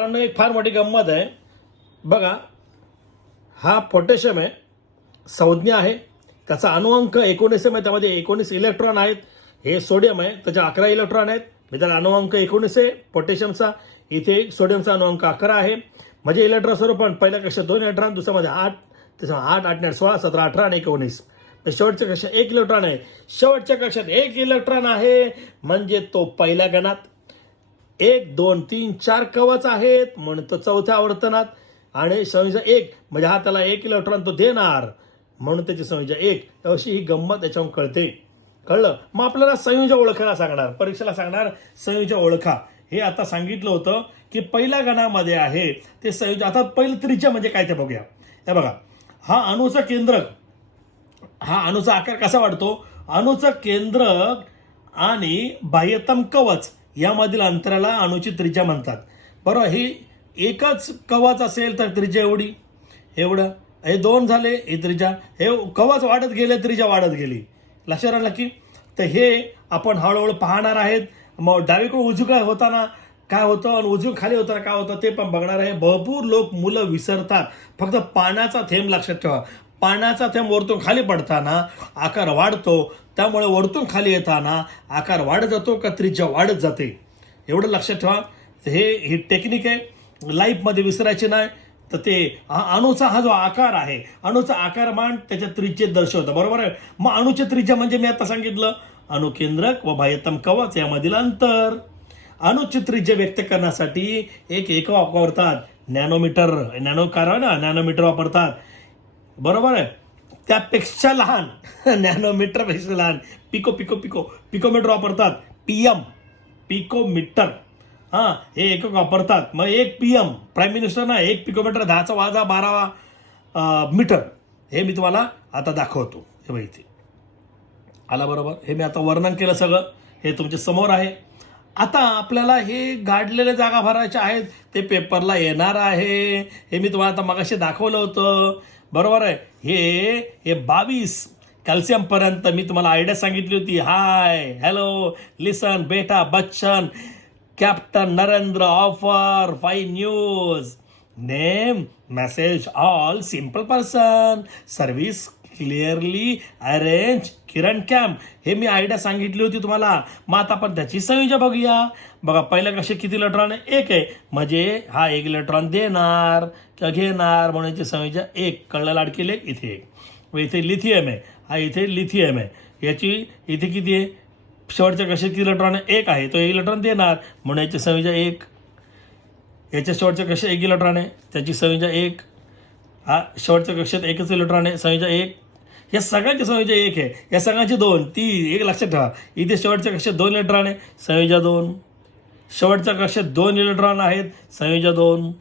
एक फार मोठी गंमत आहे बघा. हा पोटॅशियम आहे, संज्ञा आहे, त्याचा अणुअंक 19 आहे. त्यामध्ये 19 इलेक्ट्रॉन आहेत. हे सोडियम आहे, त्याचे 11 इलेक्ट्रॉन आहेत. त्याला अणुअंक 19 आहे पोटॅशियमचा. इथे सोडियमचा अणुअंक 11 आहे. म्हणजे इलेक्ट्रॉन स्वरूपात पहिल्या कक्षात 2 इलेक्ट्रॉन, दुसऱ्यामध्ये 8, त्याच्यामुळे 8 8 16 17 18 आणि 19. शेवटच्या कक्षात 1 इलेक्ट्रॉन आहे. शेवटच्या कक्षात 1 इलेक्ट्रॉन आहे म्हणजे तो पहिल्या गणात. 1 2 3 4 कवच आहेत म्हणून तो चौथ्या आवर्तनात. आणि संयोजन 1 म्हणजे हा त्याला 1 इलेक्ट्रॉन तो देणार म्हणून त्याची संयोजन 1. अशी ही गंमत याच्यावर कळते. कळलं? मग आपल्याला संयोजन ओळखायला सांगणार, परीक्षेला सांगणार संयोजन ओळखा. हे आता सांगितलं होतं की पहिल्या गणामध्ये आहे ते संयोजन. आता पहिलं त्रिज्या म्हणजे काय ते बघूया. हे बघा, हा अणूचं केंद्रक, हा अणूचा आकार कसा वाढतो. अणूचं केंद्रक आणि बाह्यतम कवच यामधील अंतराला अणूची त्रिज्या म्हणतात. बरोबर. ही एकच कवच असेल तर त्रिज्या एवढी, एवढं. हे 2 झाले, ही त्रिज्या. हे कवच वाढत गेले, त्रिज्या वाढत गेली. लक्षात आलं की. तर हे आपण हळूहळू पाहणार आहेत. मग डावीकडून उजवीकडे होताना काय होतं आणि उजवी खाली होताना काय होतं ते पण बघणार आहे. भरपूर मुलं विसरतात. फक्त पाण्याचा थेंब लक्षात ठेवा. पाण्याचा थेंब वरतून खाली पडताना आकार वाढतो, त्यामुळे वरतून खाली येताना आकार वाढत जातो का त्रिज्या वाढत जाते, एवढं लक्षात ठेवा. ही टेक्निक आहे, लाईफमध्ये विसरायची नाही. तर ते अणूचा हा जो आकार आहे, अणूचा आकारमान त्याच्या त्रिज्येत दर्शवतं. बरोबर आहे. मग अणूची त्रिज्या म्हणजे मी आता सांगितलं अणुकेंद्रक व बाह्यतम कवच यामधील अंतर. अणूची त्रिज्या व्यक्त करण्यासाठी एक एकक वापरतात, नॅनोमीटर. नॅनोमीटर वापरतात. बरोबर आहे. त्यापेक्षा लहान नॅनोमीटर पेक्षा लहान पिकोमीटर वापरतात. पिकोमीटर हे एकक वापरतात. मग 1 PM प्राईम मिनिस्टर ना 1 पिकोमीटर 10⁻12 मीटर. हे मी तुम्हाला आता दाखवतो. हे बघा इथे आला. बरोबर. हे मी आता वर्णन केलं सगळं, हे तुमच्या समोर आहे. आता आपल्याला हे गाडलेल्या जागा भरायच्या आहेत, ते पेपरला येणार आहे. हे मी तुम्हाला आता मगाशी दाखवलं होतं. बरोबर आहे. हे 22 कॅल्शियम पर्यंत मी तुम्हाला आयडिया सांगितली होती. हाय, हॅलो, लिसन, बेटा, Bachchan, captain Narendra, offer, 5 news, name, message, all, simple person, service clearly arrange, Kiran camp. हे मी आयडिया सांगितली होती तुम्हाला. मग आता आपण त्याची संयोजन बघूया. बघा, पहिल्या कशा किती इलेक्ट्रॉन आहे. 1 आहे म्हणजे हा 1 इलेक्ट्रॉन देणार किंवा घेणार म्हणून याची संयोजन 1. कळलं लाडकी लेक. इथे 1. व इथे लिथियम आहे, हा इथे लिथियम आहे. याची इथे किती आहे, शेवटच्या कशात किती इलेक्ट्रॉन आहे. 1 आहे, तो 1 इलेक्ट्रॉन देणार म्हणून याची संयोजन 1. याच्या शेवटच्या कशा 1 इलेक्ट्रॉन आहे, त्याची संयोजन 1. हा शेवटच्या कक्षात 1च इलेक्ट्रॉन आहे, संयोजन 1. या सगळ्यांची संयोजन 1 आहे. या सगळ्यांची 2 3 1 लक्षात ठेवा. इथे शेवटच्या कक्षात 2 इलेक्ट्रॉन आहे, संयोजन 2. शेवटच्या कक्षात 2 इलेक्ट्रॉन आहेत, संयोजन 2.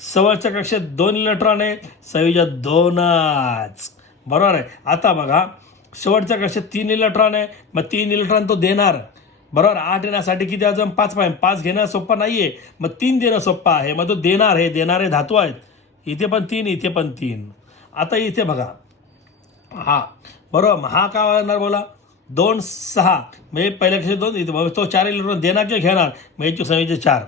शेवटच्या कक्षात 2 इलेक्ट्रॉन आहे, संयोजन 2च. बरोबर आहे. आता बघा, शेवटच्या कक्षात 3 इलेक्ट्रॉन आहे, मग 3 इलेक्ट्रॉन तो देणार. बरोबर. 8 येण्यासाठी किती अजून 5 पाहिजे. 5 घेणं सोपं नाही आहे, मग 3 देणं सोपं आहे. मग तो देणार, हे देणारे धातू आहेत. इथे पण 3, इथे पण 3. आता इथे बघा, हा बरोबर. हा काय होणार बोला, 2 6 म्हणजे पहिल्या कक्षात 2, इथे तो 4 इलेक्ट्रॉन देणार किंवा घेणार, मग याची संयोजन 4.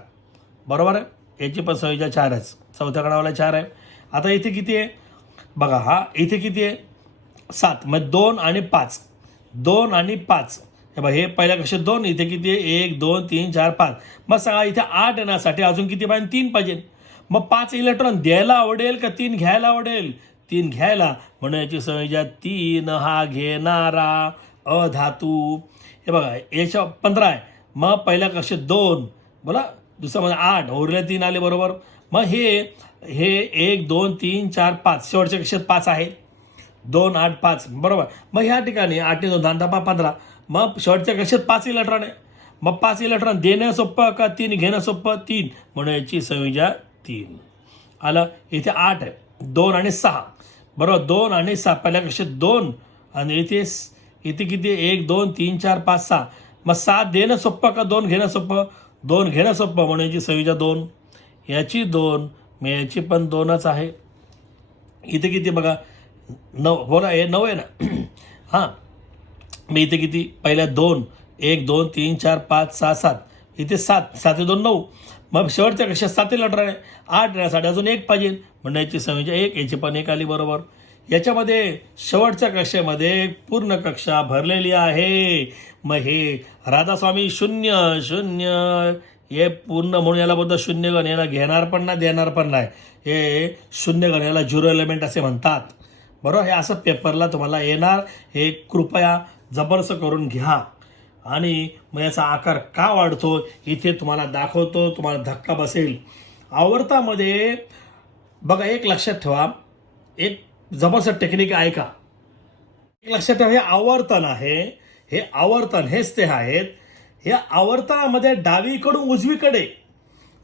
बरोबर आहे. याची पण संयोजन 4च. चौथ्या गणावाला 4 आहे. आता इथे किती आहे बघा, हा इथे किती आहे 7. मग 2 आणि 5, 2 आणि 5. हे बघा, हे पहिल्या कक्षात 2, इथे किती आहे 1 2 3 4 5. मग सांगा इथे 8 येण्यासाठी अजून किती पाहिजे, 3 पाहिजे. मग 5 इलेक्ट्रॉन द्यायला आवडेल का 3 घ्यायला आवडेल. 3 घ्यायला म्हणून याची संयोजन 3. हा घेणारा अधातू. हे बघा, याच्या 15 आहे. मग पहिल्या कक्षात 2 बोला, दुसऱ्यामध्ये 8, उरले 3 आले. बरोबर. मग हे 1 2 3 4 5 शेवटच्या कक्षात 5 आहे, 2 8 5. बरोबर. मग ह्या ठिकाणी 8 2 10 10 15. मग शेवटच्या कक्षात 5 इलेक्ट्रॉन आहे. मग 5 इलेक्ट्रॉन देणं सोपं का 3 घेणं सोपं, 3 म्हणून याची संयोजन 3. आलं. इथे 8 आहे, 2 आणि 6. बरोबर. 2 आणि 6 पहिल्या कक्षात 2 आणि इथे किती 1 2 3 4 5 6. मग 7 देणं सोपं का 2 घेणं सोपं, 2 घेणं सोपं म्हणून याची संयोजन 2. याची 2, मग याची पण 2च आहे. इथे किती बघा 9 बोला, हे 9 आहे ना. हां, मग इथे किती पहिल्या 2 1 2 3 4 5 6 7. इथे 7 7 2 9. मग शेवटच्या कक्षात 7 इलेक्ट्रॉन आहे, 8 येण्यासाठी अजून 1 पाहिजे, म्हणजे याची संख्या 1, याची पण 1 आली बरोबर. याच्यामध्ये शेवटच्या कक्षेमध्ये पूर्ण कक्षा भरलेली आहे. मग हे राधास्वामी 0 0 हे पूर्ण म्हणून याला बोलतो शून्य गण, याला घेणार पण नाही देणार पण नाही, हे शून्य गण, याला झिरो एलिमेंट असे म्हणतात. बरोबर, हे असं पेपरला तुम्हाला येणार, हे कृपया जबरदस्त करून घ्या. आणि मग याचा आकार का वाढतो इथे तुम्हाला दाखवतो, तुम्हाला धक्का बसेल. आवर्तामध्ये बघा, एक लक्षात ठेवा, एक जबरदस्त टेक्निक ऐका. एक लक्षात ठेवा, हे आवर्तन आहे, हे आवर्तन हेच ते आहेत. या आवर्तनामध्ये डावीकडून उजवीकडे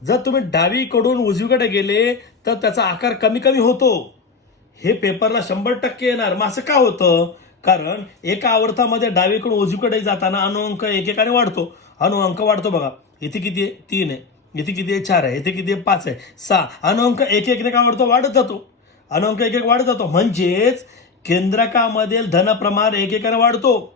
जर तुम्ही डावीकडून उजवीकडे गेले तर त्याचा आकार कमी कमी होतो. हे पेपरला 100% येणार. मग असं का होतं? कारण एका आवर्तामध्ये डावीकडून उजवीकडे जाताना अनुअंक एकेकाने वाढतो. अनुअंक वाढतो बघा, इथे किती आहे? 3 आहे. इथे किती आहे? 4 आहे. इथे किती आहे? 5 आहे. 6. अनुअंक एक एकने का वाढतो? वाढत जातो. अनुअंक एक एक वाढत जातो. म्हणजेच केंद्रकामधील धनप्रमाण एकेकाने वाढतो.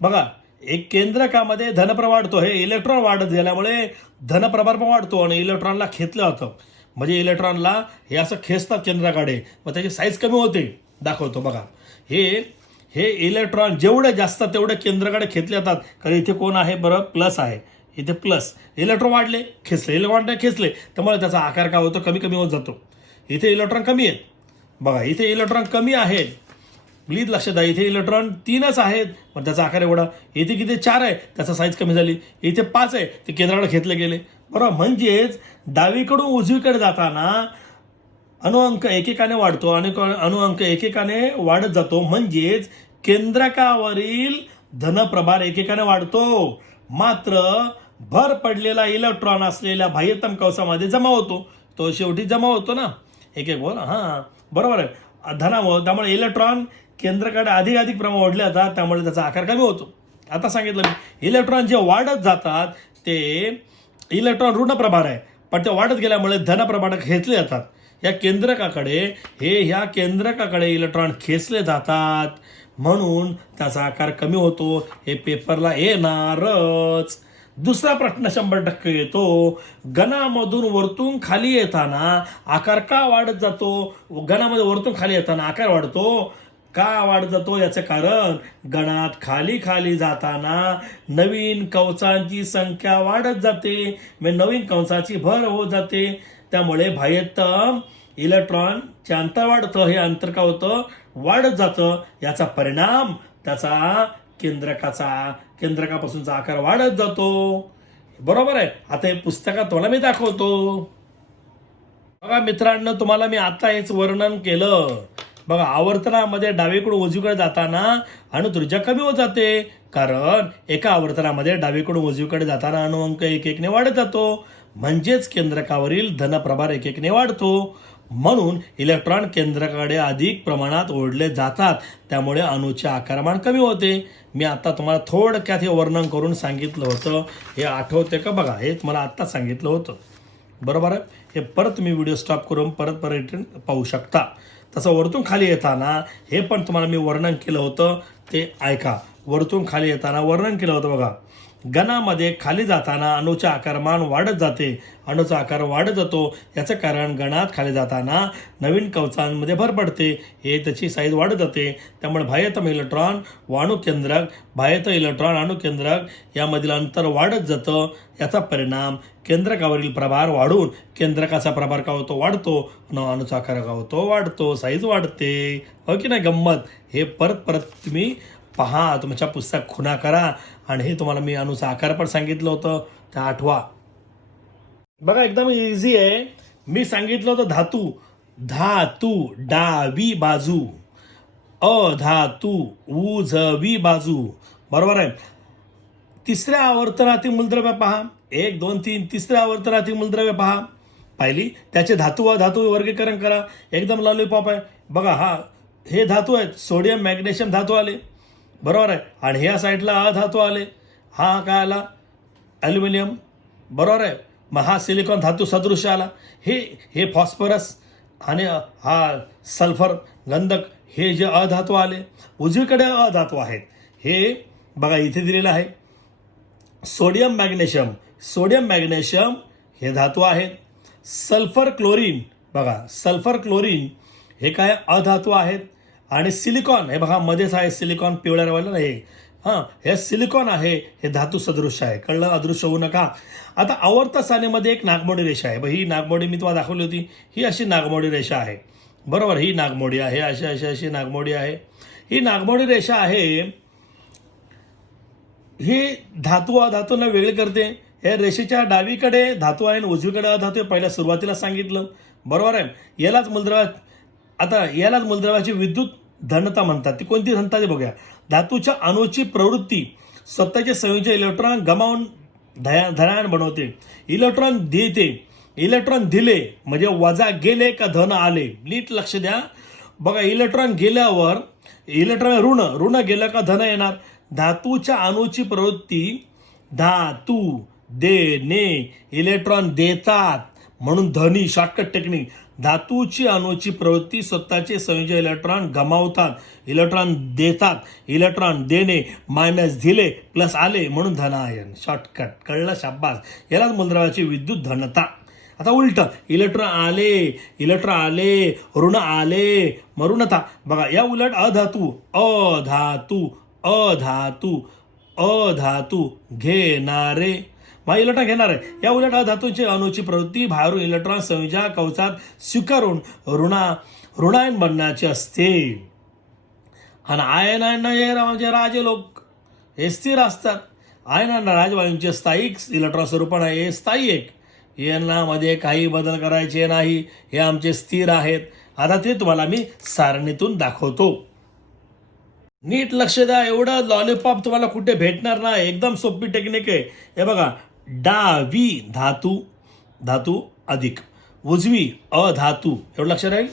बघा, एक केंद्रकामध्ये धनप्रभार वाढतो, हे इलेक्ट्रॉन वाढत गेल्यामुळे धनप्रभार पण वाढतो आणि इलेक्ट्रॉनला खेचलं जातं. म्हणजे इलेक्ट्रॉनला हे असं खेचतात केंद्राकडे, मग त्याची साईज कमी होते. दाखवतो बघा, हे हे इलेक्ट्रॉन जेवढे जास्त तेवढे केंद्राकडे खेचले जातात. कारण इथे कोण आहे बरं? प्लस आहे. इथे प्लस, इलेक्ट्रॉन वाढले खेचले, इलेक्ट्रॉन खेचले, त्यामुळे त्याचा आकार काय होतो? कमी कमी होत जातो. इथे इलेक्ट्रॉन कमी आहेत बघा, इथे इलेक्ट्रॉन कमी आहेत. प्लीज लक्षात द्या, इथे इलेक्ट्रॉन 3च आहेत, पण त्याचा आकार एवढा. इथे किती? 4 आहे, त्याचा साईज कमी झाली. इथे 5 आहे, ते केंद्राकडे घेतले गेले. बरोबर, म्हणजेच डावीकडून उजवीकडे जाताना अनुअंक एकेकाने वाढतो आणि अनुअंक एकेकाने वाढत जातो. म्हणजेच केंद्रकावरील धनप्रभार एकेकाने वाढतो. मात्र भर पडलेला इलेक्ट्रॉन असलेल्या बाह्यतम कवचामध्ये जमा होतो. तो शेवटी जमा होतो ना, एक एक बोल. हां, बरोबर आहे, धनामुळे. त्यामुळे इलेक्ट्रॉन केंद्राकडे अधिक अधिक प्रमाण ओढले जातात, त्यामुळे त्याचा आकार कमी होतो. आता सांगितलं मी, इलेक्ट्रॉन जे वाढत जातात ते इलेक्ट्रॉन ऋण प्रभार आहे, पण ते वाढत गेल्यामुळे धनप्रभार खेचले जातात. या केंद्रकाकडे, ह्या केंद्रकाकडे इलेक्ट्रॉन खेचले जातात, म्हणून त्याचा आकार कमी होतो. हे पेपरला येणारच. दुसरा प्रश्न 100% येतो, गणामधून वरतून खाली येताना आकार का वाढत जातो? गणामध्ये वरतून खाली येताना आकार वाढतो का वाढत जातो? याचं कारण, गणात खाली खाली जाताना नवीन कवचांची संख्या वाढत जाते, म्हणजे नवीन कवचाची भर होत जाते. त्यामुळे बाह्यतम इलेक्ट्रॉनचे अंतर वाढतं. हे अंतर का होतं? वाढत जातं. याचा परिणाम त्याचा केंद्रकापासूनचा आकार वाढत जातो. बरोबर आहे. आता हे पुस्तकात तुम्हाला मी दाखवतो बघा मित्रांनो, तुम्हाला मी आता हेच वर्णन केलं. बघा, आवर्तनामध्ये डावीकडून उजवीकडे जाताना अणुत्रिज्या कमी होत जाते, कारण एका आवर्तनामध्ये डावीकडून उजवीकडे जाताना अणुअंक एक एकने वाढत जातो. म्हणजेच केंद्रकावरील धनप्रभार एक एकने वाढतो. म्हणून इलेक्ट्रॉन केंद्राकडे अधिक प्रमाणात ओढले जातात, त्यामुळे अणूचे आकारमान कमी होते. मी आता तुम्हाला थोडक्यात हे वर्णन करून सांगितलं होतं. हे आठवते का? बघा, हे तुम्हाला आत्ता सांगितलं होतं. बरोबर आहे. हे परत तुम्ही व्हिडिओ स्टॉप करून परत रिटर्न पाहू शकता. तसं वरतून खाली येताना हे पण तुम्हाला मी वर्णन केलं होतं, ते ऐका. वरतून खाली येताना वर्णन केलं होतं बघा. गणामध्ये खाली जाताना अणूचे आकारमान वाढत जाते, अणूचा आकार वाढत जातो. याचं कारण, गणात खाली जाताना नवीन कवचांमध्ये भर पडते, हे त्याची साईज वाढत जाते. त्यामुळे बाह्यतम इलेक्ट्रॉन व अणुकेंद्रक, बाह्यतम इलेक्ट्रॉन अणुकेंद्रक यामधील अंतर वाढत जातं. याचा परिणाम केंद्रकावरील प्रभार वाढून केंद्रकाचा प्रभार का होतो? वाढतो. अणूचा आकार का होतो? वाढतो. साईज वाढते. हो की नाही गंमत? हे परत परत तुम्ही पहा, तुमच्या पुस्तक खुणा करा. आणि हे तुम्हाला मी अणूचा आकार पण सांगितलं होतं, ते आठवा. बघा, एकदम इझी आहे. मी सांगितलं होतं धातू. धातू डावी बाजू, अधातू उजवी बाजू. बरोबर आहे. तिसऱ्या आवर्तनातील मूलद्रव्य पहा. 1 2 3 तिसऱ्या आवर्तनातील मूलद्रव्य पहा. पाहिली, त्याचे धातू अधातू वर्गीकरण करा. एकदम लॉलीपॉप आहे बघा. हा, हे धातू आहेत, सोडियम मॅग्नेशियम धातू आले. बरोबर आहे. आणि ह्या साईडला अधातू आले. हा काय आला? ॲल्युमिनियम. बरोबर आहे. मग हा सिलिकॉन धातू सदृश्य आला. हे फॉस्फरस आणि हा सल्फर गंधक, हे जे अधातू आले. उजवीकडे अधातू आहेत. हे बघा, इथे दिलेलं आहे सोडियम मॅग्नेशियम. सोडियम मॅग्नेशियम हे धातू आहेत. सल्फर क्लोरीन बघा, सल्फर क्लोरीन हे काय अधातू आहेत. आणि सिलिकॉन हे बघा मध्येच आहे सिलिकॉन, पिवळ्या रंगाला हे हे सिलिकॉन आहे, हे धातू सदृश्य आहे. कळलं, अदृश्य होऊ नका. आता आवर्त सारणीमध्ये एक नागमोडी रेषा आहे. ही नागमोडी मी तुम्हाला दाखवली होती, ही अशी नागमोडी रेषा आहे बरोबर. ही नागमोडी आहे, अशी अशी अशी नागमोडी आहे. ही नागमोडी रेषा आहे, ही धातू अधातूंना वेगळे करते. या रेषेच्या डावीकडे धातू आहे आणि उजवीकडे अधातू आहे. पहिल्या सुरुवातीला सांगितलं बरोबर आहे. यालाच मूलद्रव्याची विद्युत धनता म्हणतात. ती कोणती धनता ते बघूया. धातूच्या अणूची प्रवृत्ती स्वतःचे संयोजन इलेक्ट्रॉन गमावून धनायन बनवते. इलेक्ट्रॉन दिले म्हणजे वजा गेले का धन आले. नीट लक्ष द्या बघा. इलेक्ट्रॉन गेल्यावर इलेक्ट्रॉन ऋण गेलं का धन येणार. धातूच्या अणूची प्रवृत्ती धातू देणे, इलेक्ट्रॉन देतात म्हणून धनी. Shortcut technique. धातूची अणूची प्रवृत्ती स्वतःचे संयोजन इलेक्ट्रॉन गमावतात, इलेक्ट्रॉन देतात, इलेक्ट्रॉन देणे मायनस दिले प्लस आले म्हणून धनायन. शॉर्टकट. कळलं, शाबास. यालाच मूलद्रव्याची विद्युत धनता. आता उलट, इलेक्ट्रॉन आले ऋण आले मग ऋणता. बघा या उलट अधातू घेणारे, मग इलेक्ट्रॉन घेणार आहे. या उलट अधातूची अणूची प्रवृत्ती बाहेरून इलेक्ट्रॉन संयोजा कवचात स्वीकारून ऋणायन बनण्याची असते. आणि आयनांना राजे लोक हे स्थिर असतात. आयनांना राजवायूंचे स्थायिक इलेक्ट्रॉन स्वरूपण आहे, हे स्थायी एक. यांना मध्ये काही बदल करायचे नाही, हे आमचे स्थिर आहेत. आता ते तुम्हाला मी सारणीतून दाखवतो. नीट लक्ष द्या. एवढं लॉलीपॉप तुम्हाला कुठे भेटणार नाही. एकदम सोपी टेक्निक आहे. हे बघा, डावी धातू अधिक उजवी अधातू, एवढं लक्ष राहील.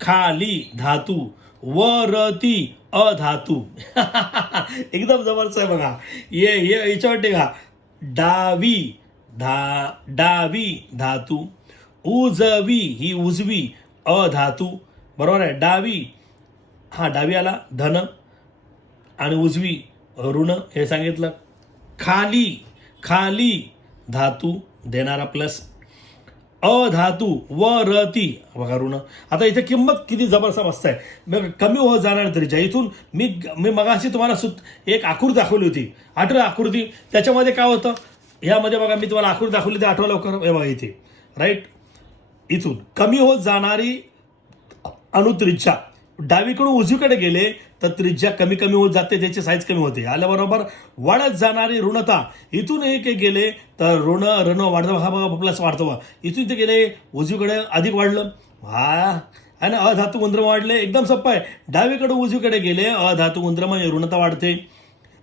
खाली धातू वरती अधातू. एकदम जबरदस्त आहे बघा. याच्यावर टेका. डावी धातू, उजवी ही उजवी अधातू बरोबर आहे. डावी आला धन आणि उजवी ऋण हे सांगितलं. खाली धातू देणारा प्लस अधातू वरती बघा ऋण. आता इथे किंमत किती जबरदस्त मस्त आहे. कमी होत जाणार त्रिज्या. इथून मी मगाशी तुम्हाला एक आकृती दाखवली होती, आठवी आकृती. त्याच्यामध्ये काय होतं, ह्यामध्ये बघा मी तुम्हाला आकृती दाखवली ते आठवा लवकर. हे बघा इथे राईट. इथून कमी होत जाणारी अणुत्रिज्या डावीकडून उजवीकडे गेले तर त्रिज्या कमी होत जाते, त्याची साईज कमी होते. आल्याबरोबर वाढत जाणारी ऋणता. इथून एक गेले तर ऋण वाढतं, हा बघा प्लस वाढतो. इथून ते गेले उजवीकडे अधिक वाढलं, आणि अधातू गुणधर्म वाढले. एकदम सोपं आहे. डावीकडे उजवीकडे गेले अधातू गुणधर्म म्हणजे ऋणता वाढते.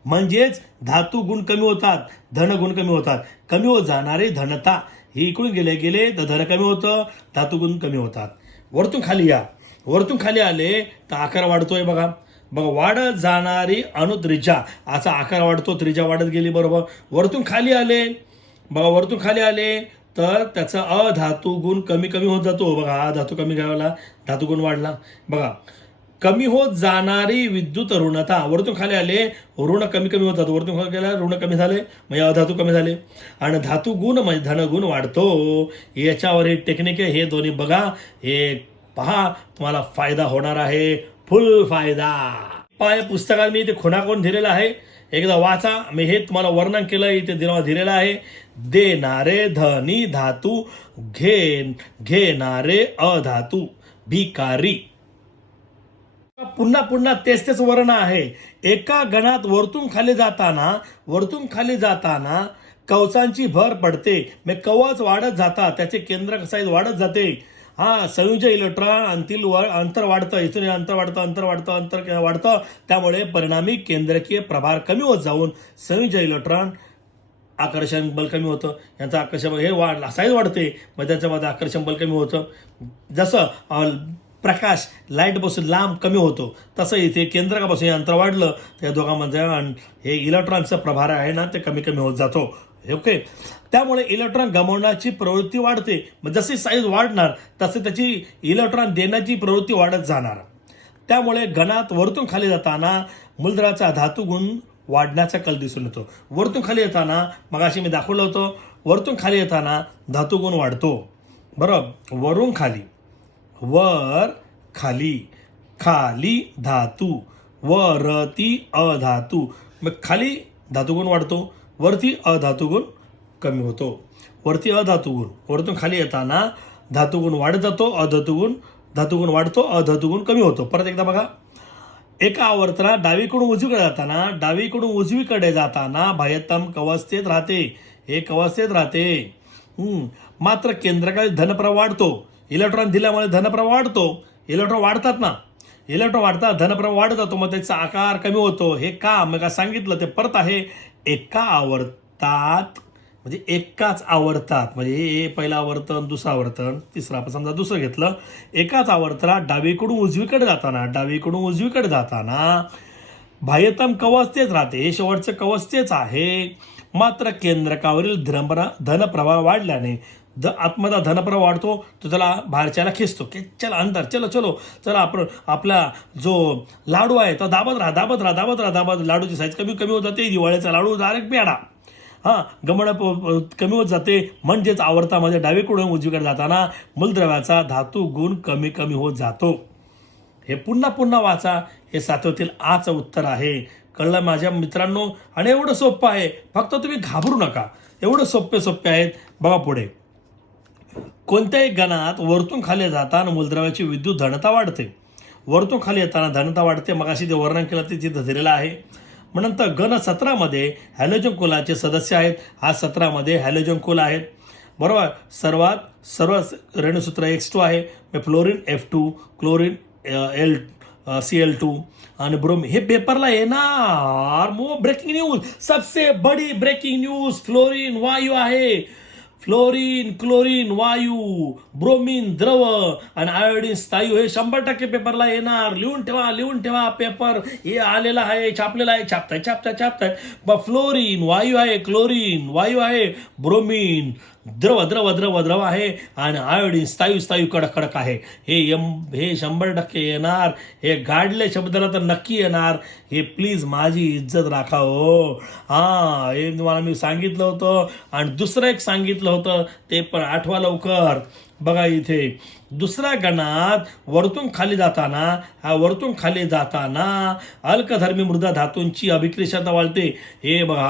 म्हणजेच धातू गुण कमी होतात, धन गुण कमी होतात. कमी होत जाणारी धनता ही इकडून गेले तर धन कमी होतं, धातू गुण कमी होतात. वरतून खाली आले तर आकार वाढतोय बघा. वाढत जाणारी अणुत्रिज्या असा आकार वाढतो, त्रिज्या वाढत गेली बरोबर. वरतून खाली आले तर त्याचा अधातू गुण कमी होत जातो बघा. हा धातू कमी घ्यावा, धातू गुण वाढला बघा. कमी होत जाणारी विद्युत ऋणता. वरतून खाली आले ऋण कमी होत जातो, वरतून खाली गेला ऋण कमी झाले म्हणजे अधातू कमी झाले. आणि धातू गुण म्हणजे धनगुण वाढतो. याच्यावर हे टेक्निक आहे. हे दोन्ही बघा, हे पहा, तुम्हाला फायदा होणार आहे, फुल फायदा. पुस्तकात मी इथे खुणाकोण दिलेला आहे, एकदा वाचा. मी हे तुम्हाला वर्णन केलं, इथे दिलेलं आहे. देणारे धनी धातू, घेणारे अधातू, भिकारी. पुन्हा तेच वर्ण आहे. एका गणात वरतून खाली जाताना कवचांची भर पडते. मग कवच वाढत जातात, त्याचे केंद्रक साईज वाढत जाते. संयोजन इलेक्ट्रॉन अंतर वाढतं, इथून अंतर वाढतं. त्यामुळे परिणामी केंद्रकीय प्रभार कमी होत जाऊन संयोजन इलेक्ट्रॉन आकर्षण बल कमी होतं. यांचं आकर्षण हे साईज वाढते, मग त्याच्यामध्ये आकर्षण बल कमी होतं. जसं प्रकाश लाईट बसून लांब कमी होतो, तसं इथे केंद्रकापासून अंतर वाढलं त्या दोघांमध्ये हे इलेक्ट्रॉनचा प्रभार आहे ना, ते कमी होत जातो. ओके. त्यामुळे इलेक्ट्रॉन गमावण्याची प्रवृत्ती वाढते. मग जशी साईज वाढणार तसे त्याची इलेक्ट्रॉन देण्याची प्रवृत्ती वाढत जाणार. त्यामुळे गणात वरतून खाली जाताना मूलद्रव्याचा धातू गुण वाढण्याचा कल दिसून येतो. वरतून खाली येताना मगाशी मी दाखवलं होतं, वरतून खाली येताना धातुगुण वाढतो. बरोबर, वरून खाली, वर खाली, खाली धातू, वरती अधातू. मग खाली धातुगुण वाढतो, वरती अधातुगुण कमी होतो. वरती अधातुगुण, वरतून खाली येताना धातुगुण वाढत जातो, धातुगुण वाढतो, अधातुगुण कमी होतो. परत एकदा बघा, एका आवर्तनात डावीकडून उजवीकडे जाताना बाह्यतम कवस्थेत राहते. हे कवस्थेत राहते. मात्र केंद्रकाळी धनप्रवाह वाढतो. इलेक्ट्रॉन दिल्यामुळे धनप्रवाह वाढतो. इलेक्ट्रॉन वाढतात ना, इलेक्ट्रॉन वाढतात, धनप्रवाह वाढत जातो, मग त्याचा आकार कमी होतो. हे का, मग सांगितलं ते परत आहे. एका आवर्तात म्हणजे एकाच आवर्तात, म्हणजे हे पहिलं आवर्तन, दुसरं आवर्तन, तिसरं आपण समजा दुसरं घेतलं. एकाच आवर्तनात डावीकडून उजवीकडे जाताना बाह्यतम कवस्थेच राहते. हे शेवटचं कवस्थेच आहे. मात्र केंद्रकावरील धनप्रवाह वाढल्याने आत्मदा धनप्रवाह वाढतो, तो त्याला बाहेरच्याला खेचतो की चला अंतर, चला आपण आपला जो लाडू आहे तो दाबत राहा. लाडूची साईज कमी होत जाते. दिवाळीचा लाडू डायरेक्ट पेढा, गमण कमी होत जाते. म्हणजेच आवर्तामध्ये डावीकडून उजवीकडे जाताना मूलद्रव्याचा धातू गुण कमी होत जातो. हे पुन्हा वाचा. हे 7वीतील आचं उत्तर आहे. कळलं माझ्या मित्रांनो? आणि एवढं सोपं आहे, फक्त तुम्ही घाबरू नका. एवढं सोपे आहेत. बघा पुढे, कोणत्याही गणात वरतून खाली जाताना मूलद्रव्याची विद्युत धनता वाढते. वरतून खाली येताना धनता वाढते. मग अशी ते वर्णन केलं ते तिथं दिलेलं आहे. मग नंतर गण 17मध्ये हॅलोजन कोलाचे सदस्य आहेत. हा 17मध्ये हॅलोजन कोला आहेत. बरोबर, सर्व रेणुसूत्र X2 आहे. फ्लोरीन F2, क्लोरीन Cl2 आणि ब्रोमीन. हे पेपरला येणार. ब्रेकिंग न्यूज, सबसे बडी ब्रेकिंग न्यूज, फ्लोरीन वायू आहे. फ्लोरीन, क्लोरीन वायू, ब्रोमीन द्रव आणि आयोडीन स्थायू. हे 100% पेपरला येणार. लिहून ठेवा पेपर हे आलेला आहे, छापलेला आहे. छापताय. फ्लोरीन वायू आहे, क्लोरीन वायू आहे, ब्रोमीन द्रव आहे आणि आयोडीन स्थायू कडक आहे. हे 100% येणार. हे गाडले शब्दाला तर नक्की येणार. हे प्लीज माझी इज्जत राखा हो. हे तुम्हाला मी सांगितलं होतं. आणि दुसरं एक सांगितलं होतं ते पण आठवा लवकर. बघा इथे दुसऱ्या गणात वरतून खाली जाताना अल्कधर्मी मृदा धातूंची अभिक्रियता वाढते. हे बघा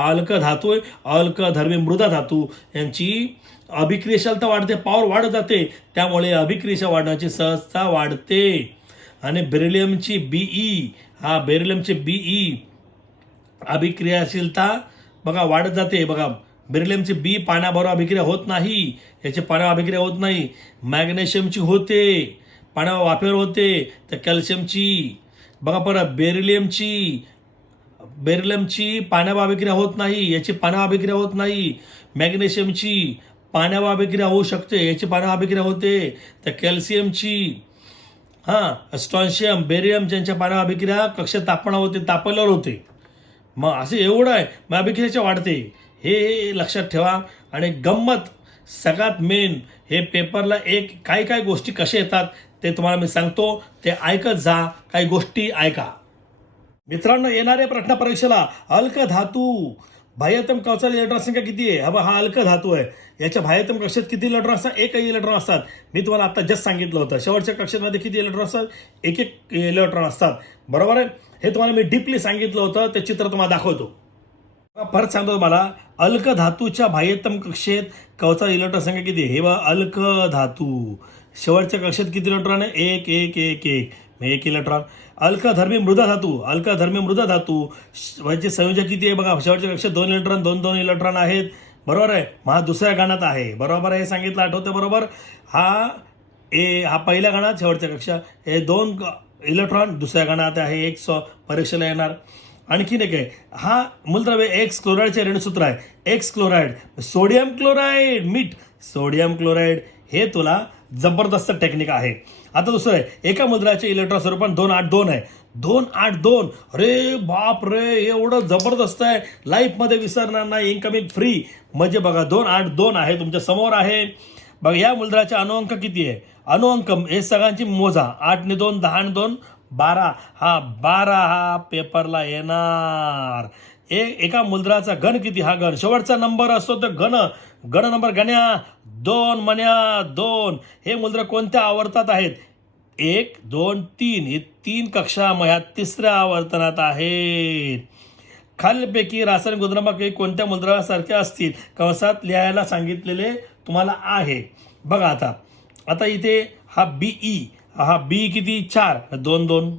अल्कधर्मी मृदा धातू यांची अभिक्रियशीलता वाढते, पॉवर वाढत जाते. त्यामुळे अभिक्रिया वाढण्याची सहजता वाढते. आणि बेरिलियमची बीई अभिक्रियाशीलता बघा वाढत जाते. बघा बेरिलियमची बी पाण्याबरोबर अभिक्रिया होत नाही. याची पाण्यावर अभिक्रिया होत नाही. मॅग्नेशियमची होते, पाण्यावर वाफेवर होते. तर कॅल्शियमची बघा परत बेरिलियमची पाण्यावर अभिक्रिया होत नाही. याची पाण्यावर अभिक्रिया होत नाही. मॅग्नेशियमची पाण्यावर अभिक्रिया होऊ शकते, याची पाण्यावर अभिक्रिया होते. तर कॅल्शियमची स्टॉन्शियम, बेरियम ज्यांच्या पाण्यावर अभिक्रिया कक्षेत तापल्यावर होते. मग असं एवढं आहे, मग अभिक्रियाच्या वाढते. हे लक्षात ठेवा. आणि गंमत सगळ्यात मेन, हे पेपरला काही गोष्टी कशा येतात ते तुम्हाला मी सांगतो, ते ऐकत जा. काही गोष्टी ऐका मित्रांनो. येणाऱ्या प्रश्न परीक्षेला अल्क धातू बाह्यतम कवचात इलेक्ट्रॉन संख्या किती आहे? हा अल्क धातू आहे. याच्या बाह्यतम कक्षेत किती इलेक्ट्रॉन असतात? एकही इलेक्ट्रॉन असतात. मी तुम्हाला आता जस्ट सांगितलं होतं. शेवटच्या कक्षेमध्ये किती इलेक्ट्रॉन असतात? एक इलेक्ट्रॉन असतात. बरोबर आहे. हे तुम्हाला मी डीपली सांगितलं होतं. ते चित्र तुम्हाला दाखवतो. परत सांगतो तुम्हाला, अल्क धातूच्या बाह्यतम कक्षेत कवचात इलेक्ट्रॉन संख्या किती आहे? हे बघा, अल्क धातू शेवटच्या कक्षेत किती इलेक्ट्रॉन आहे? एक इलेक्ट्रॉन. अल्कधर्मी मृदा धातू याचे संयोजक किती आहे? बघा, शेवटच्या कक्षेत 2 इलेक्ट्रॉन, 2 इलेक्ट्रॉन आहेत. बरोबर आहे. हा दुसऱ्या गणात आहे. बरोबर आहे, हे सांगितलं, आठवतं बरोबर. हा पहिल्या गणात, शेवटच्या कक्षा हे 2 इलेक्ट्रॉन दुसऱ्या गणात आहे. एक परीक्षेला येणार. आणखीन एक आहे, हा मूलद्रव्य एक्स क्लोराईडचे रेणुसूत्र आहे. एक्स क्लोराईड, सोडियम क्लोराईड, मीठ, सोडियम क्लोराईड. हे तुला जबरदस्त टेक्निक आहे. आता दुसरं आहे, एका मूलद्रव्याचे इलेक्ट्रॉन स्वरूपात 282 आहे. 282, अरे बाप रे, एवढं जबरदस्त आहे. लाईफमध्ये विसरणार नाही. Incoming free. म्हणजे बघा 282 आहे, तुमच्या समोर आहे. बघा या मूलद्रव्याचे अणुअंक किती आहे? अणुअंक हे सगळ्यांची मोजा. 8 ने 2, 10 ने 2, 12. 12 हा पेपरला येणार. एका मूलद्राचा घन किती, हा घन. शेवटचा नंबर असतो तर घन नंबर गण्या 2 मन्या 2. हे मूलद्र कोणत्या आवर्तात आहेत, 1 2 3. हे 3 कक्षा ह्या तिसऱ्या आवर्तनात आहेत. खालीलपैकी रासायनिक गुणधर्म कोणत्या मूलद्रवासारखे असतील, कंसात लिहायला सांगितलेले तुम्हाला आहे. बघा आता इथे हा बी किती 4 2 2.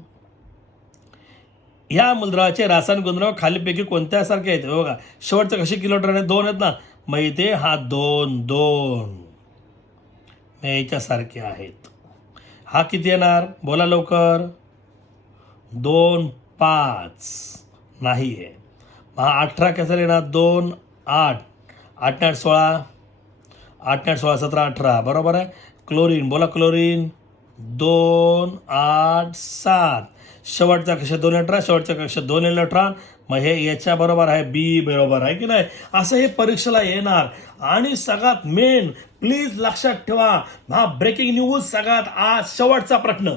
ह्या मूलद्रवाचे रासायनिक गुणधर्म खालीलपैकी कोणत्यासारखे आहेत, बघा शेवटचं कसे किलोमीटर आहे 2 आहेत ना, मग इथे हा 2 2 याच्यासारखे आहेत. हा किती येणार, बोला लवकर, 2 5 नाही आहे. हा 18 कसा येणार, 2 8 8 8 16 8 8 16 17 18 बरोबर आहे. क्लोरीन, बोला क्लोरीन, 2 8 7. शेवटचा कक्षा 2 इलेक्ट्रॉन, शेवटच्या कक्षा 2 इलेक्ट्रॉन. मग हे याच्या बरोबर आहे, बी बरोबर आहे की नाही. असं हे परीक्षेला येणार. आणि सगळ्यात मेन, प्लीज लक्षात ठेवा, हा ब्रेकिंग न्यूज सगळ्यात आज शेवटचा प्रश्न,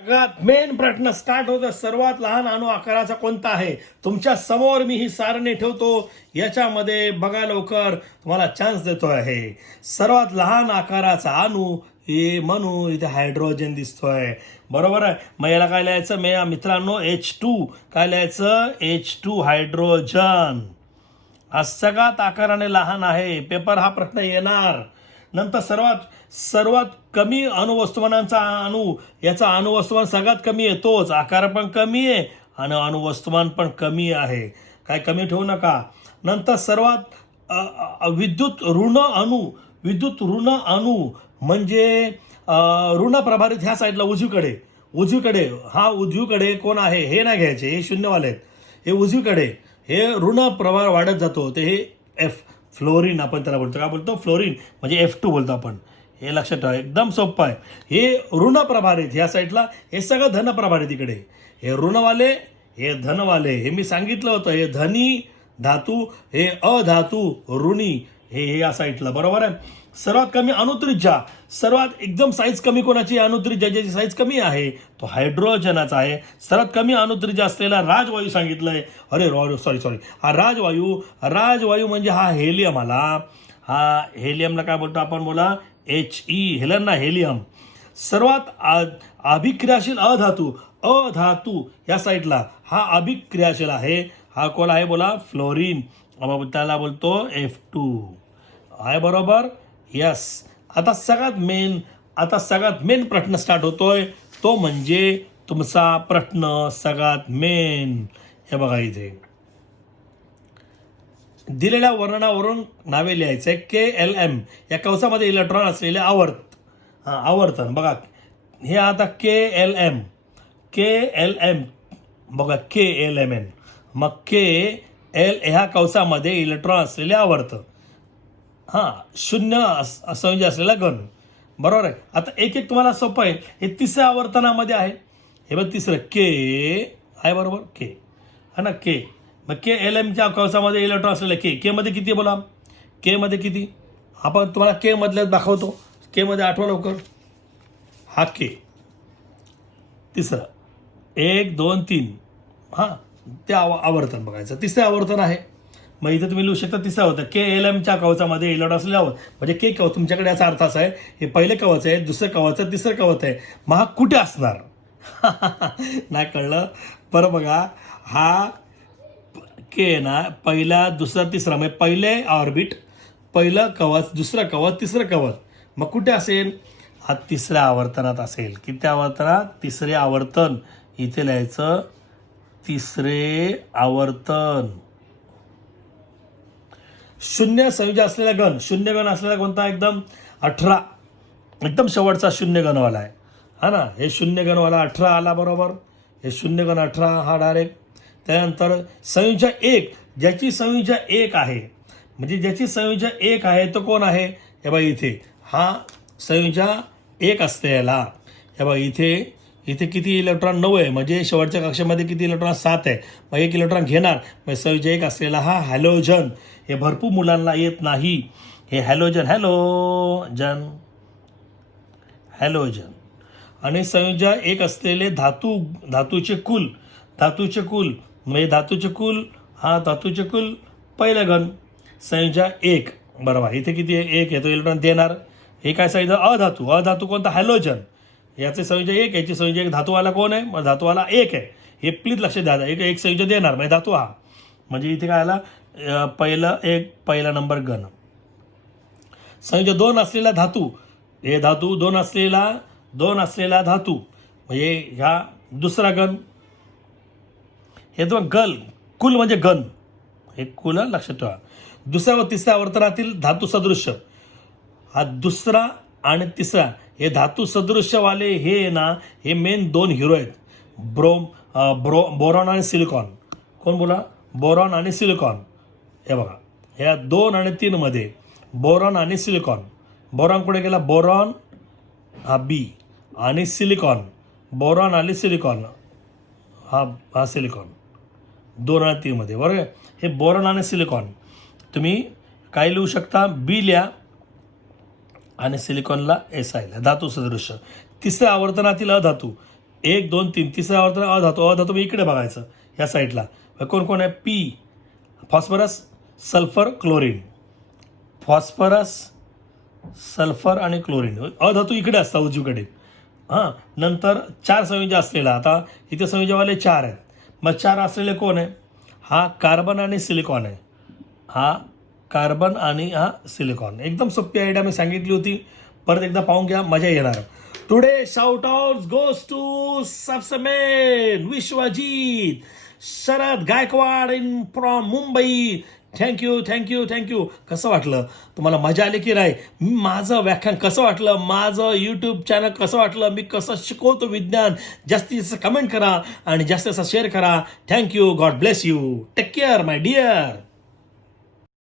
सगळ्यात मेन प्रश्न स्टार्ट होतो. सर्वात लहान अणू आकाराचा कोणता आहे. तुमच्या समोर मी ही सारणी ठेवतो, याच्यामध्ये बघा लवकर, तुम्हाला चान्स देतो आहे. सर्वात लहान आकाराचा अणू हे म्हणू, इथे हायड्रोजन दिसतोय, बरोबर आहे. मग याला काय लिहायचं मित्रांनो, H2. काय लिहायचं, H2 हायड्रोजन. हा सगळ्यात आकाराने लहान आहे. पेपर हा प्रश्न येणार. नंतर सर्वात कमी अणुवस्तुमानांचा अणू, याचा अणुवस्तुमान सगळ्यात कमी आहे, तोच आकार पण कमी आहे आणि अणुवस्तुमान पण कमी आहे, काय कमी ठेवू नका. नंतर सर्वात विद्युत ऋण अणू म्हणजे ऋण प्रभारित ह्या साईडला उजवीकडे हा उजवीकडे कोण आहे, हे नाही घ्यायचे, हे शून्यवाले आहेत. हे उजवीकडे हे ऋण प्रभार वाढत जातो, ते हे फ्लोरीन आपण त्याला बोलतो. काय बोलतो, फ्लोरीन म्हणजे F2 बोलतो आपण. हे लक्षात ठेवा, एकदम सोपं आहे. हे ऋण प्रभारित ह्या साईडला, हे सगळं धन प्रभारित इकडे. हे ऋणवाले, हे धनवाले. हे मी सांगितलं होतं, हे धनी धातू, हे अधातू ऋणी, हे या साईडला, बरोबर आहे. सर्वात कमी अणुत्रिज्या, सर्वात एकदम साईज कमी कोणाची अणुत्रिज्या, ज्याची साईज कमी आहे तो हायड्रोजनाचा आहे. सर्वात कमी अणुत्रिज्या असलेला राजवायू सांगितलंय. सॉरी हा राजवायू म्हणजे हा हेलियम आला. हा हेलियमला काय बोलतो आपण, बोला He, हेलन ना हेलियम. सर्वात अभिक्रियाशील अधातू या साईडला हा अभिक्रियाशील आहे, हा कोण आहे, बोला फ्लोरीन. त्याला बोलतो F2 आहे, बरोबर. यस. आता सगळ्यात मेन प्रश्न स्टार्ट होतोय, तो म्हणजे तुमचा प्रश्न सगळ्यात मेन. हे बघा, इथे दिलेल्या वर्णनावरून नावे लिहायचे. KLM या कंसामध्ये इलेक्ट्रॉन असलेले आवर्तन बघा. हे आता KLM बघा, KLMN. मग KL ह्या कंसामध्ये इलेक्ट्रॉन असलेले आवर्त, शून्य संयोजी असलेला घन, बरोबर आहे. आता एक तुम्हाला सोपं आहे. हे तिसऱ्या आवर्तनामध्ये आहे, हे बघ तिसरं के आहे, बरोबर, के है ना, के. मग KLMच्या कंसामध्ये इलेक्ट्रॉन असलेलं के मध्ये किती, बोला के मध्ये किती. आपण तुम्हाला के मधल्या दाखवतो. के मध्ये आठवा लवकर, हा के तिसरं 1 2 3, ते आवर्तन बघायचं, तिसरं आवर्तन आहे. मग इथे तुम्ही लिहू शकता तिसरं होतं, KLMच्या कवचामध्ये इलेक्ट्रॉन असलेले आवर्त, म्हणजे के कवच तुमच्याकडे याचा अर्थ असा आहे, हे पहिले कवच आहे, दुसरं कवच आहे, तिसरं कवच आहे. मग हा कुठे असणार नाही कळलं, बरं बघा. हा के ना, पहिला दुसरा तिसरा, म्हणजे पहिले ऑर्बिट, पहिलं कवच, दुसरं कवच, तिसरं कवच. मग कुठे असेल, हा तिसऱ्या आवर्तनात असेल. किती आवर्तनात, तिसरे आवर्तन. इथे लिहायचं तिसरे आवर्तन. शून्य संयोजी असलेला घन, शून्य घन असलेला कोणता, एकदम 18, एकदम शेवटचा शून्य घनवाला आहे, हा ना. हे शून्य घनवाला 18 आला, बरोबर. हे शून्य घन 18 हा डायरेक्ट. त्यानंतर संयोज्य 1, ज्याची संयोज्य 1 आहे, म्हणजे ज्याची संयोज्य 1 आहे तो कोण आहे, हे बघा इथे हा संयोज्य 1 असते याला. हे बघा इथे किती इलेक्ट्रॉन 9 आहे, म्हणजे शेवटच्या कक्षेमध्ये किती इलेक्ट्रॉन 7 आहे. मग 1 इलेक्ट्रॉन घेणार, मग संयोज्य 1 असलेला हा हॅलोजन. हे भरपूर मुलांना येत नाही, हे हॅलोजन. आणि संयोज्य 1 असलेले धातूचे कुल, म्हणजे धातूचे कुल हा धातूचे कुल पहिलं घन संयोजा 1 बरोबर. इथे किती आहे? 1 येतो इलेक्ट्रॉन देणार. हे काय सांगितलं? अधातू कोणता? हॅलोजन. याचे संयोजन 1, याची संयोजन 1. धातूवाला कोण आहे? मग धातूवाला 1 आहे. हे प्लीज लक्षात द्या. एक संयोजन देणार म्हणजे धातू हा. म्हणजे इथे काय आला? पहिला नंबर घन. संयोजन 2 असलेला धातू, हे धातू 2 असलेला धातू म्हणजे ह्या दुसरा घन. हे दोन गल कुल म्हणजे घन. हे कुल लक्षात ठेवा. दुसऱ्या व तिसऱ्या आवर्तनातील धातू सदृश्य, हा दुसरा आणि तिसरा हे धातू सदृश्यवाले हे ना, हे मेन 2 हिरो आहेत. बोरॉन आणि सिलिकॉन. कोण बोला? बोरॉन आणि सिलिकॉन. हे बघा, ह्या 2 आणि 3 मध्ये बोरॉन आणि सिलिकॉन. बोरॉन कुठे गेला? बोरॉन हा बी आणि सिलिकॉन. बोरॉन आणि सिलिकॉन हा सिलिकॉन 2 आणि 3 मध्ये बरोबर. हे बोरॉन आणि सिलिकॉन तुम्ही काय लिहू शकता? बी लिहा आणि सिलिकॉनला SI ला. धातू सदृश्य. तिसऱ्या आवर्तनातील अधातू 1, 2, 3. तिसऱ्या आवर्तन अधातू इकडे बघायचं ह्या साईडला. कोण कोण आहे? P phosphorus, sulphur, chlorine. Phosphorus, sulphur आणि क्लोरीन अधातू इकडे असतात उजवीकडे. हां, नंतर 4 संयोजन असलेला. आता इथे संयोजनवाले 4 आहेत. मग 4 असलेले कोण आहे? हा कार्बन आणि सिलिकॉन आहे. हा कार्बन आणि हा सिलिकॉन. एकदम सोपी आयडिया मी सांगितली होती. परत एकदा पाहून घ्या, मजा येणार. Today shout out goes to सबसमेन Vishwajeet Sharad Gaikwad in from Mumbai. Thank you. कसं वाटलं तुम्हाला? मजा आली की नाही? माझं व्याख्यान कसं वाटलं? माझं यूट्यूब चॅनल कसं वाटलं? मी कसं शिकवतो विज्ञान? जास्तीत जास्त कमेंट करा आणि जास्तीत जास्त शेअर करा. Thank you. God bless you. Take care my dear.